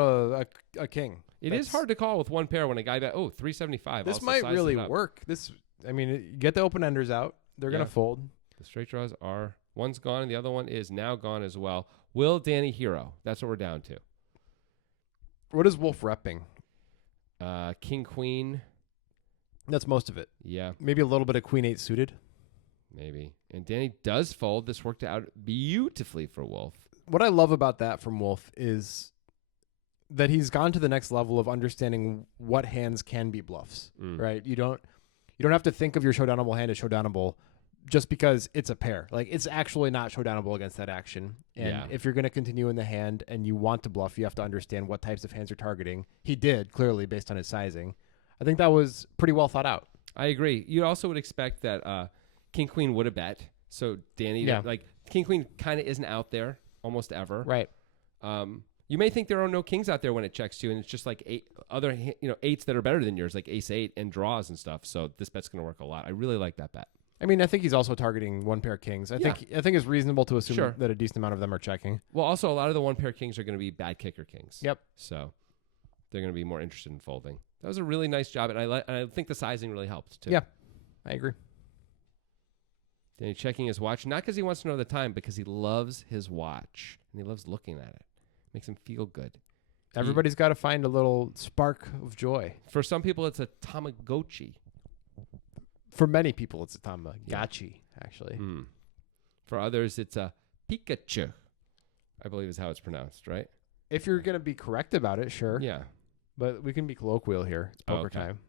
a king. It is hard to call with one pair when a guy bet 375. This Also might sizes really it up. work. You get the open enders out. They're Yeah. going to fold. The straight draws are, one's gone and the other one is now gone as well. Will Danny hero? That's what we're down to. What is Wolf repping? King, queen. That's most of it. Yeah, Maybe a little bit of queen 8 suited. maybe. And Danny does fold. This worked out beautifully for Wolf. What I love about that from Wolf is that he's gone to the next level of understanding what hands can be bluffs. Right? You don't have to think of your showdownable hand as showdownable just because it's a pair. Like, it's actually not showdownable against that action. And if you're going to continue in the hand and you want to bluff, you have to understand what types of hands you're targeting. He did, clearly, based on his sizing. I think that was pretty well thought out. I agree. You also would expect that King, queen would have bet. So Danny, like King, queen kind of isn't out there almost ever. Right. You may think there are no kings out there when it checks you, and it's just like eights that are better than yours, like ace 8 and draws and stuff. So this bet's going to work a lot. I really like that bet. I mean, I think he's also targeting one pair of kings. I think it's reasonable to assume that a decent amount of them are checking. Well, also a lot of the one pair kings are going to be bad kicker kings. Yep. So they're going to be more interested in folding. That was a really nice job, and I think the sizing really helped too. Yeah, I agree. Danny checking his watch, not because he wants to know the time, because he loves his watch and he loves looking at it. Makes him feel good. Everybody's got to find a little spark of joy. For some people, it's a Tamagotchi. For many people, it's a Tamagotchi, actually. For others, it's a Pikachu, I believe is how it's pronounced, right? If you're going to be correct about it, sure. Yeah. But we can be colloquial here. It's poker time.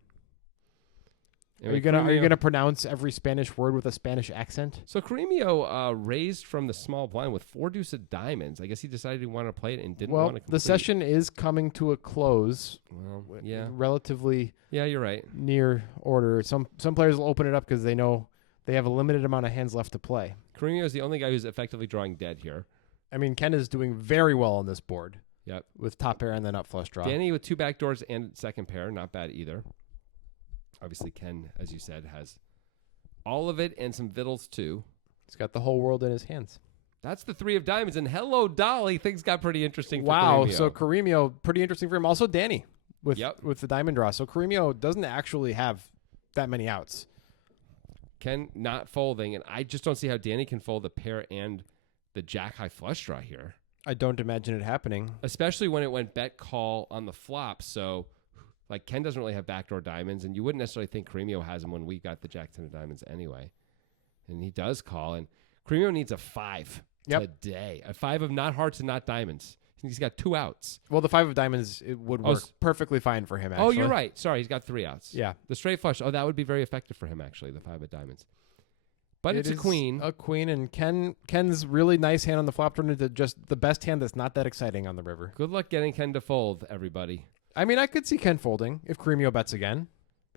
And Are you gonna pronounce every Spanish word with a Spanish accent? So Caremio raised from the small blind with 4 deuce of diamonds. I guess he decided he wanted to play it and didn't want to complete. The session is coming to a close. Well, yeah. Relatively You're right. near order. Some players will open it up because they know they have a limited amount of hands left to play. Caremio is the only guy who's effectively drawing dead here. I mean, Ken is doing very well on this board. Yep. With top pair and then up flush draw. Danny with 2 backdoors and second pair. Not bad either. Obviously, Ken, as you said, has all of it and some vittles, too. He's got the whole world in his hands. That's the 3 of diamonds. And hello, Dolly. Things got pretty interesting for Wow. Caremio. So Caremio, pretty interesting for him. Also Danny with the diamond draw. So Caremio doesn't actually have that many outs. Ken not folding. And I just don't see how Danny can fold the pair and the jack high flush draw here. I don't imagine it happening. Especially when it went bet call on the flop. So, like, Ken doesn't really have backdoor diamonds, and you wouldn't necessarily think Caremio has them when we got the jack 10 of diamonds anyway. And he does call, and Caremio needs a 5 today. A 5 of not hearts and not diamonds. He's got 2 outs. Well, the 5 of diamonds, it would work perfectly fine for him, actually. Oh, you're right. Sorry, he's got 3 outs. Yeah. The straight flush. Oh, that would be very effective for him, actually, the 5 of diamonds. But it's a queen. A queen, and Ken's really nice hand on the flop turned into just the best hand that's not that exciting on the river. Good luck getting Ken to fold, everybody. I mean, I could see Ken folding if Caremio bets again.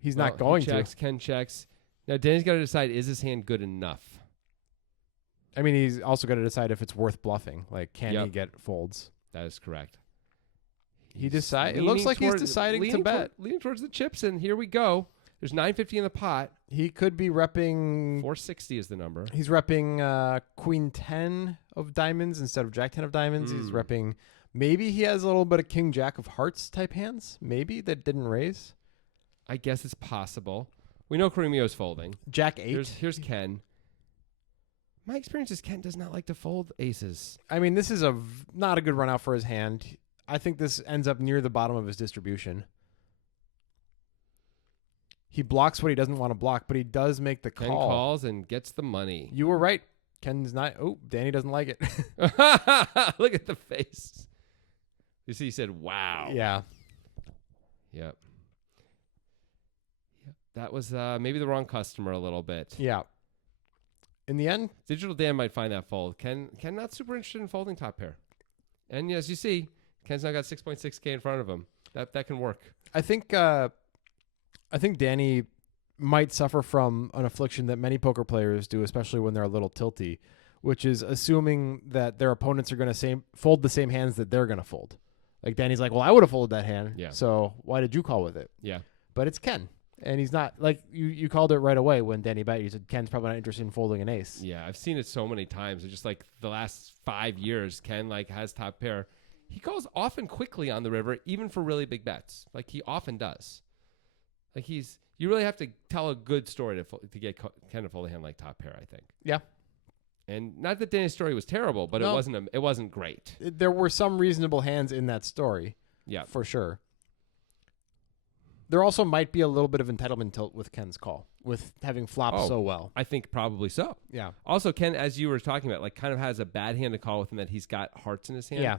He's not going he checks, to. Ken checks. Now, Danny's got to decide, is his hand good enough? I mean, he's also got to decide if it's worth bluffing. Like, can he get folds? That is correct. It looks like he's deciding to bet. Leaning towards the chips, and here we go. There's $950 in the pot. He could be repping... 460 is the number. He's repping Queen 10 of diamonds instead of Jack 10 of diamonds. He's repping... Maybe he has a little bit of King Jack of hearts type hands. Maybe that didn't raise. I guess it's possible. We know Caremio's folding. Jack 8. Here's Ken. My experience is Ken does not like to fold aces. I mean, this is not a good run out for his hand. I think this ends up near the bottom of his distribution. He blocks what he doesn't want to block, but he does make the Ken call. calls and gets the money. You were right. Ken's not. Oh, Danny doesn't like it. Look at the face. You see, he said, wow. Yeah. Yep. That was maybe the wrong customer a little bit. Yeah. In the end, Digital Dan might find that fold. Ken not super interested in folding top pair. And as you see, Ken's now got 6.6K in front of him. That can work. I think Danny might suffer from an affliction that many poker players do, especially when they're a little tilty, which is assuming that their opponents are going to fold the same hands that they're going to fold. Like Danny's like, well, I would have folded that hand. Yeah. So why did you call with it? Yeah. But it's Ken. And he's not like you called it right away when Danny bet. You said Ken's probably not interested in folding an ace. Yeah, I've seen it so many times. It's just like the last 5 years, Ken like has top pair. He calls often quickly on the river, even for really big bets. Like he often does. Like you really have to tell a good story to get Ken to fold a hand like top pair, I think. Yeah. And not that Danny's story was terrible, but No. it wasn't great. There were some reasonable hands in that story. Yeah. For sure. There also might be a little bit of entitlement tilt with Ken's call, with having flopped so well. I think probably so. Yeah. Also, Ken, as you were talking about, like kind of has a bad hand to call with him that he's got hearts in his hand. Yeah.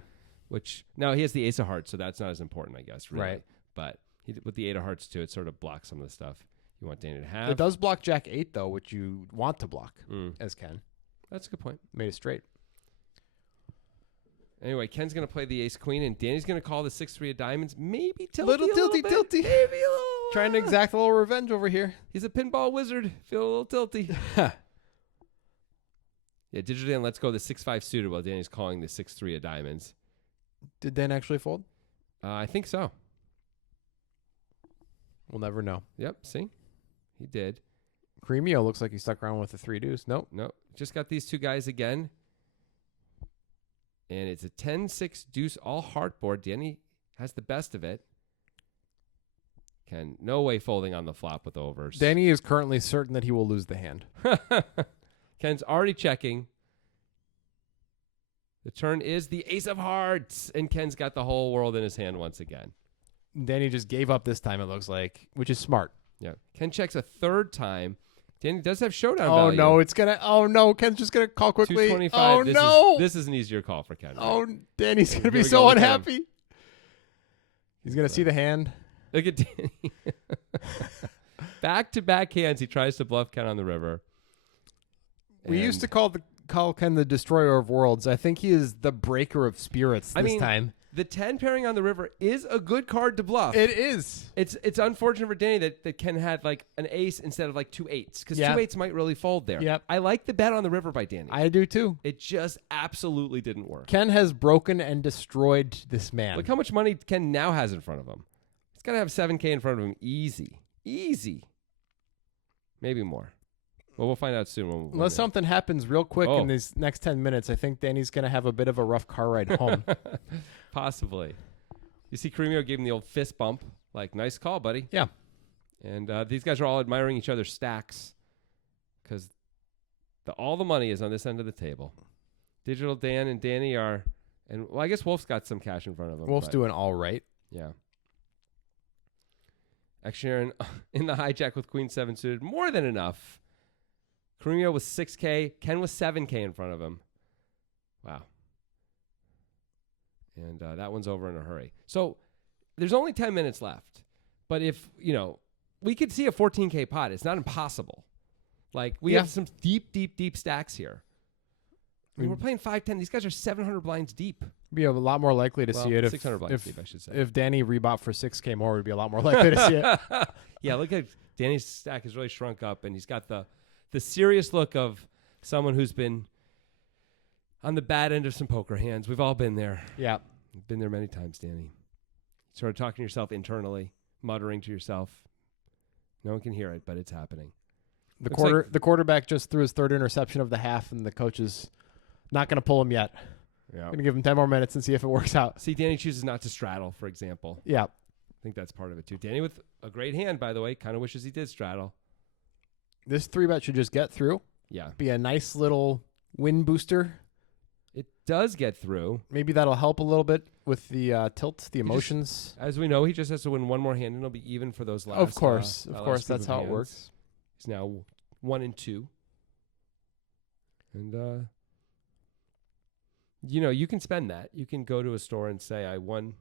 Which now he has the ace of hearts, so that's not as important, I guess. Really. Right. But with the eight of hearts too, it sort of blocks some of the stuff you want Danny to have. It does block Jack 8, though, which you want to block as Ken. That's a good point. Made it straight. Anyway, Ken's going to play the ace queen, and Danny's going to call the 6-3 of diamonds. Maybe tilty Little a tilty, bit. tilty. Maybe a little. Trying to exact a little revenge over here. He's a pinball wizard. Feel a little tilty. Yeah, Digital Dan, let's go the 6-5 suited while Danny's calling the 6-3 of diamonds. Did Dan actually fold? I think so. We'll never know. Yep, see? He did. Cremio looks like he stuck around with the 3 deuce. Nope. Nope. Just got these two guys again. And it's a 10-6 deuce all heart board. Danny has the best of it. Ken, no way folding on the flop with overs. Danny is currently certain that he will lose the hand. Ken's already checking. The turn is the ace of hearts. And Ken's got the whole world in his hand once again. Danny just gave up this time, it looks like, which is smart. Yeah. Ken checks a third time. Danny does have showdown Oh, value. no, oh, no, Ken's just going to call quickly. 225. Oh, this no. This is an easier call for Ken. Right? Oh, Danny's going to Here be we so go, look at him. unhappy. He's going to see the hand. Look at Danny. Back-to-back hands. He tries to bluff Ken on the river. We used to call Ken the destroyer of worlds. I think he is the breaker of spirits this time. The 10 pairing on the river is a good card to bluff. It is. It's unfortunate for Danny that Ken had like an ace instead of like 2 8s because 2 8s might really fold there. Yep. I like the bet on the river by Danny. I do too. It just absolutely didn't work. Ken has broken and destroyed this man. Look how much money Ken now has in front of him. He's got to have 7K in front of him. Easy. Maybe more. Well, we'll find out soon. Unless something happens real quick in these next 10 minutes, I think Danny's going to have a bit of a rough car ride home. Possibly. You see Cremio gave him the old fist bump. Like, nice call, buddy. Yeah. And these guys are all admiring each other's stacks because all the money is on this end of the table. Digital Dan and Danny are, and well, I guess Wolf's got some cash in front of him. Wolf's doing all right. Yeah. Action Aaron in the hijack with Queen 7 suited. More than enough. Cremio was 6K. Ken was 7K in front of him. Wow. And that one's over in a hurry. So there's only 10 minutes left. But if, we could see a 14K pot. It's not impossible. Like, we have some deep stacks here. I mean, we're playing 5-10. These guys are 700 blinds deep. Be a lot more likely to see it 600 blinds deep, I should say. If Danny rebought for 6K more, we'd be a lot more likely to see it. Yeah, look at Danny's stack has really shrunk up, and he's got the serious look of someone who's been on the bad end of some poker hands. We've all been there. Yeah. Been there many times, Danny. Sort of talking to yourself internally, muttering to yourself. No one can hear it, but it's happening. The quarterback just threw his third interception of the half, and the coach is not going to pull him yet. Yeah. Going to give him 10 more minutes and see if it works out. See, Danny chooses not to straddle, for example. Yeah. I think that's part of it, too. Danny with a great hand, by the way. Kind of wishes he did straddle. This 3-bet should just get through. Yeah. Be a nice little win booster. It does get through. Maybe that'll help a little bit with the tilt, the emotions. As we know, he just has to win one more hand, and it'll be even for those last. Of course, that last group that's how it hands. works. He's now 1 and 2, and you can spend that. You can go to a store and say, "I won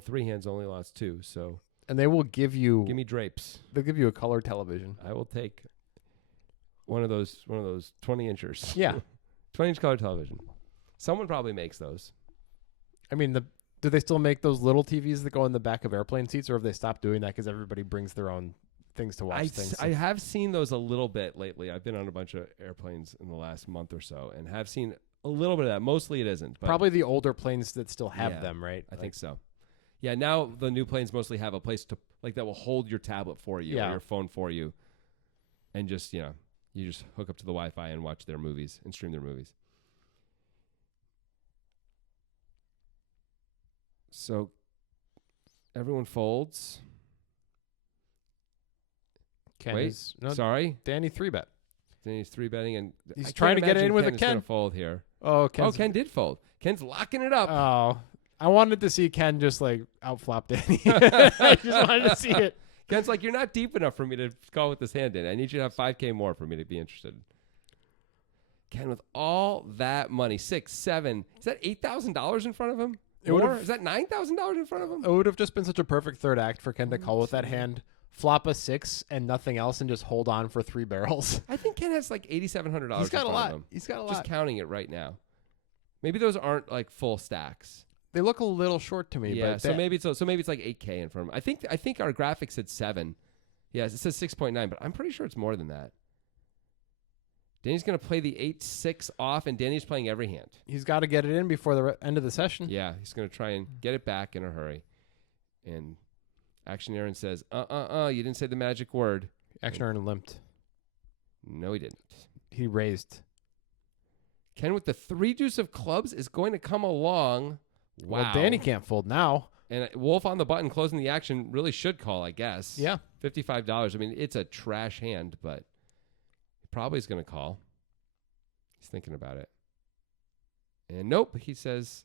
3 hands, only lost 2." So, And they will give you. give me drapes. They'll give you a color television. I will take one of those 20-inchers. Yeah. 20-inch color television. Someone probably makes those. I mean, do they still make those little TVs that go in the back of airplane seats, or have they stopped doing that because everybody brings their own things to watch things? I have seen those a little bit lately. I've been on a bunch of airplanes in the last month or so and have seen a little bit of that. Mostly it isn't. But Probably the older planes that still have Yeah, them, right? I think so. Yeah, now the new planes mostly have a place to that will hold your tablet for you or your phone for you, and just you just hook up to the Wi-Fi and watch their movies and stream their movies. So everyone folds. Ken Wait, is, no, sorry, Danny 3-bet. then he's 3-betting and He's I can't trying to get it imagine in with a Ken is gonna Ken. fold here. Oh, Ken did fold. Ken's locking it up. Oh, I wanted to see Ken just like outflop Danny. I just wanted to see it. Ken's like, you're not deep enough for me to call with this hand in. I need you to have 5K more for me to be interested. Ken with all that money, 6, 7, is that $8,000 in front of him? It would've- Is that $9,000 in front of him? It would have just been such a perfect third act for Ken to call with that hand, flop a 6 and nothing else, and just hold on for 3 barrels. I think Ken has like $8,700. He's got in a front lot. Of him. He's got a Just lot. counting it right now. Maybe those aren't like full stacks. They look a little short to me. Yeah, but so maybe it's like 8K in front of him. I think our graphic said 7. Yes, it says 6.9, but I'm pretty sure it's more than that. Danny's going to play the 8-6 off, and Danny's playing every hand. he's got to get it in before the end of the session. Yeah, he's going to try and get it back in a hurry. And Action Aaron says, you didn't say the magic word. Action Aaron limped. No, he didn't. He raised. Ken with the 3 deuce of clubs is going to come along. Wow. Well, Danny can't fold now. And Wolf on the button closing the action really should call, I guess. Yeah. $55. I mean, it's a trash hand, but he probably is going to call. He's thinking about it. And nope, he says,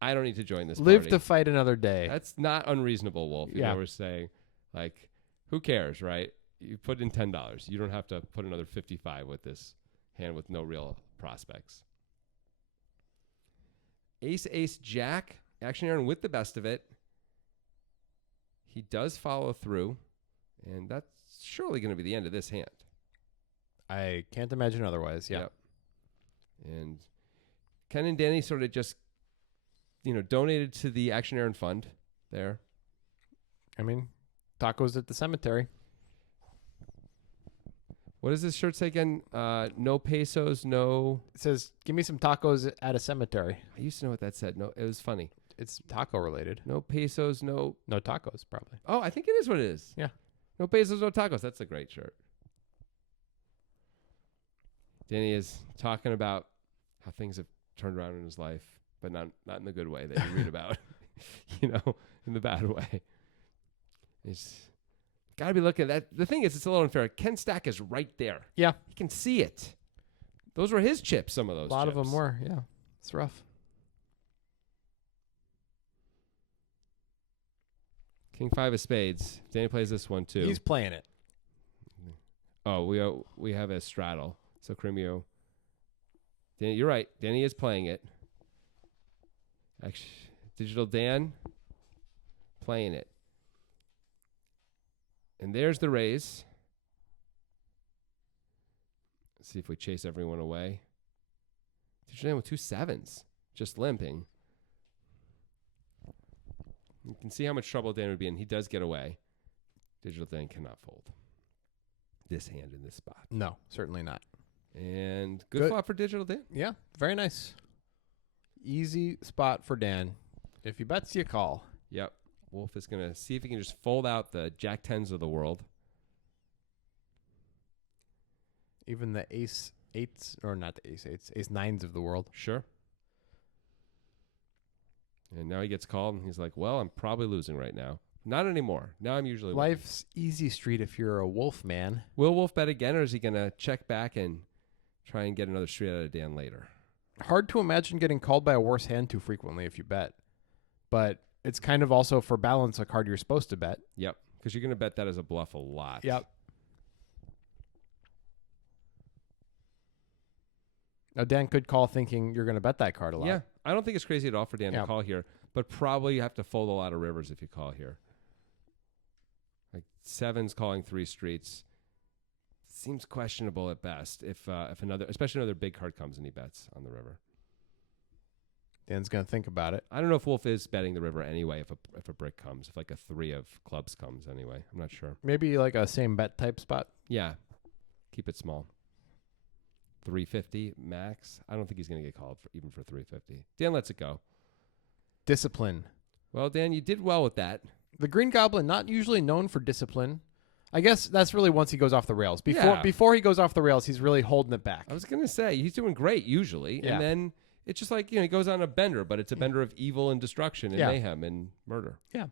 I don't need to join this Live party. to fight another day. That's not unreasonable, Wolf. You Yeah. know, we're saying, like, who cares, right? You put in $10. You don't have to put another 55 with this hand with no real prospects. Ace, ace, jack. Action Aaron with the best of it. He does follow through, and that's surely going to be the end of this hand. I can't imagine otherwise. Yeah. Yep. And Ken and Danny sort of just, donated to the Action Aaron Fund there. I mean, tacos at the cemetery. What does this shirt say again? No pesos, no. It says, give me some tacos at a cemetery. I used to know what that said. No, it was funny. It's taco related. No pesos, no. No tacos, probably. Oh, I think it is what it is. Yeah. No pesos, no tacos. That's a great shirt. Danny is talking about how things have turned around in his life, but not in the good way that you read about, in the bad way. He's got to be looking at that. The thing is, it's a little unfair. Ken Stack is right there. Yeah. He can see it. Those were his chips, some of those A lot chips. of them were. Yeah. It's rough. King 5 of spades. Danny plays this one too. He's playing it. Oh, we have a straddle. So Crimeo. Danny, you're right. Danny is playing it. Actually, Digital Dan playing it. And there's the raise. Let's see if we chase everyone away. Digital Dan with 2 7s, just limping. You can see how much trouble Dan would be in. He does get away. Digital Dan cannot fold this hand in this spot. No, certainly not. And good Good. flop for Digital Dan. Yeah. Very nice. Easy spot for Dan. If he bets, you call. Yep. Wolf is going to see if he can just fold out the Jack 10s of the world. Even the ace 8s, or not the ace 8s, ace 9s of the world. Sure. And now he gets called, and he's like, well, I'm probably losing right now. Not anymore. Now I'm usually winning. Life's easy street if you're a wolf man. Will Wolf bet again, or is he going to check back and try and get another street out of Dan later? hard to imagine getting called by a worse hand too frequently if you bet. But it's kind of also for balance a card you're supposed to bet. Yep, because you're going to bet that as a bluff a lot. Yep. Now, Dan could call thinking you're going to bet that card a lot. Yeah, I don't think it's crazy at all for Dan to call here, but probably you have to fold a lot of rivers if you call here. Like 7's calling 3 streets. Seems questionable at best if especially another big card comes and he bets on the river. Dan's going to think about it. I don't know if Wolf is betting the river anyway if a brick comes, if like a 3 of clubs comes anyway. I'm not sure. Maybe like a same bet type spot. Yeah. Keep it small. 350 max. I don't think he's going to get called even for 350. Dan lets it go. Discipline. Well, Dan, you did well with that. The Green Goblin, not usually known for discipline. I guess that's really once he goes off the rails. Before he goes off the rails, he's really holding it back. I was going to say, he's doing great usually. Yeah. And then it's just like, he goes on a bender, but it's a bender of evil and destruction and mayhem and murder. Yeah.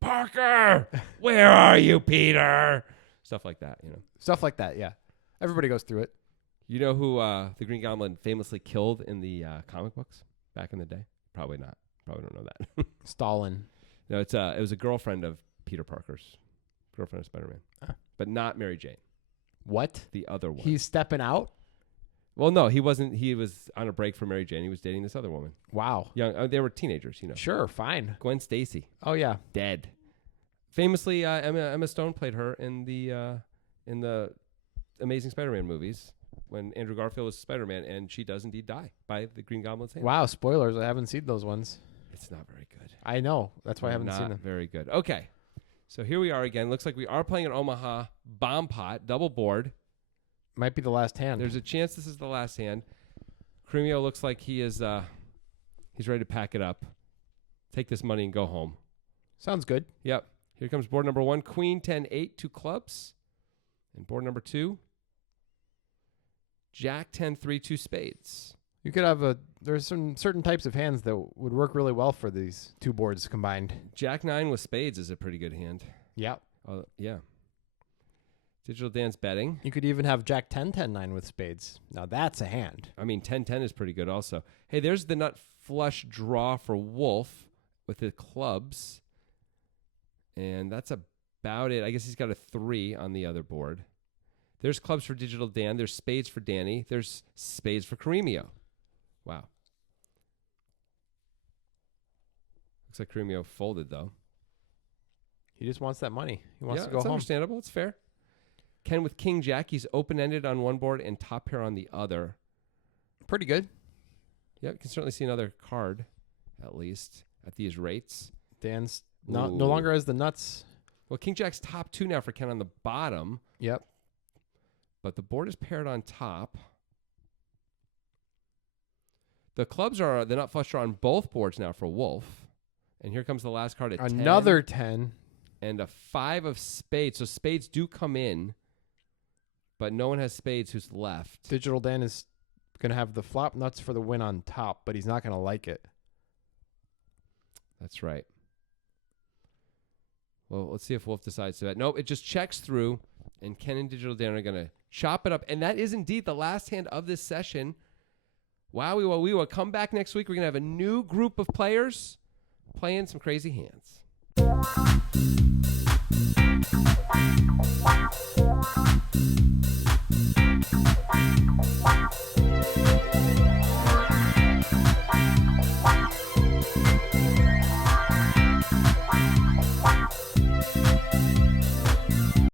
Parker, where are you, Peter? Stuff like that, Stuff like that, yeah. Everybody goes through it. You know who the Green Goblin famously killed in the comic books back in the day? Probably not. Probably don't know that. Stalin. No, it was a girlfriend of Peter Parker's. Girlfriend of Spider-Man. But not Mary Jane. What? The other one. He's stepping out? Well, no, he wasn't. He was on a break from Mary Jane. He was dating this other woman. Wow. Young. They were teenagers, Sure, fine. Gwen Stacy. Oh, yeah. Dead. Famously, Emma Stone played her in the Amazing Spider-Man movies when Andrew Garfield was Spider-Man, and she does indeed die by the Green Goblin's hand. Wow, spoilers. I haven't seen those ones. It's not very good. I know. That's why I haven't seen them. Not very good. Okay. So here we are again. Looks like we are playing an Omaha bomb pot, double board. Might be the last hand. There's a chance this is the last hand. Cremio looks like he is he's ready to pack it up, take this money and go home. Sounds good. Yep. Here comes board number 1, Queen 10-8, 2 clubs. And board number 2, Jack 10-3, 2 spades. You could have there's some certain types of hands that would work really well for these two boards combined. Jack 9 with spades is a pretty good hand. Yeah. Yeah. Digital Dan's betting. You could even have Jack 10-10-9 with spades. Now that's a hand. I mean, 10-10 is pretty good also. Hey, there's the nut flush draw for Wolf with the clubs. And that's about it. I guess he's got a 3 on the other board. There's clubs for Digital Dan. There's spades for Danny. There's spades for Caremio. Wow. Looks like Caremio folded, though. He just wants that money. He wants to go it's home. Understandable. It's fair. Ken with King Jack. He's open-ended on one board and top pair on the other. Pretty good. Yeah, you can certainly see another card, at least, at these rates. Dan's no longer has the nuts. Well, King Jack's top 2 now for Ken on the bottom. Yep. But the board is paired on top. The clubs are the nut flush draw on both boards now for Wolf. And here comes the last card at Another 10. And a 5 of spades. So spades do come in, but no one has spades who's left. Digital Dan is going to have the flop nuts for the win on top, but he's not going to like it. That's right. Well, let's see if Wolf decides to bet. Nope, it just checks through, and Ken and Digital Dan are going to chop it up. And that is indeed the last hand of this session. Wow, we will come back next week. We're going to have a new group of players playing some crazy hands.